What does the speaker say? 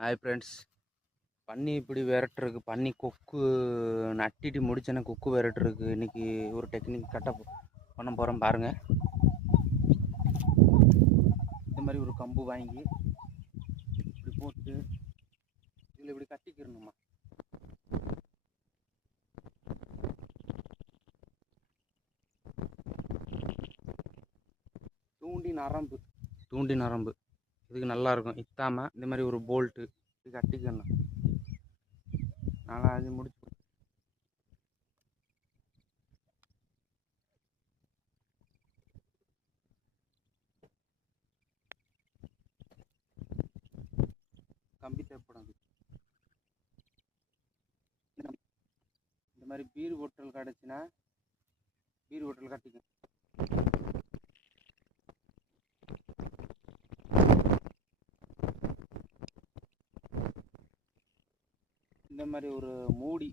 Hi friends. பன்னி இப்படி விரட்டுறதுக்கு, பன்னி கொக்கு நட்டிட்டு முடிச்சேன்னா கொக்கு விரட்டுறதுக்கு இன்றைக்கி ஒரு டெக்னிக் பண்ண போகிறோம் பாருங்கள். இந்த மாதிரி ஒரு கம்பு வாங்கி இப்படி போட்டு இதில் இப்படி கட்டிக்கிறணுமா. தூண்டி நரம்பு இதுக்கு நல்லாயிருக்கும். இத்தாமல் இந்த மாதிரி ஒரு போல்ட்டு இது கட்டிக்கணும். நல்லா அது முடிச்சு கம்பி தேவைப்படும். இந்த மாதிரி பீர் பொட்டல் கிடச்சுன்னா பீர் பொட்டல் கட்டிக்கணும். இந்த மாதிரி ஒரு மூடி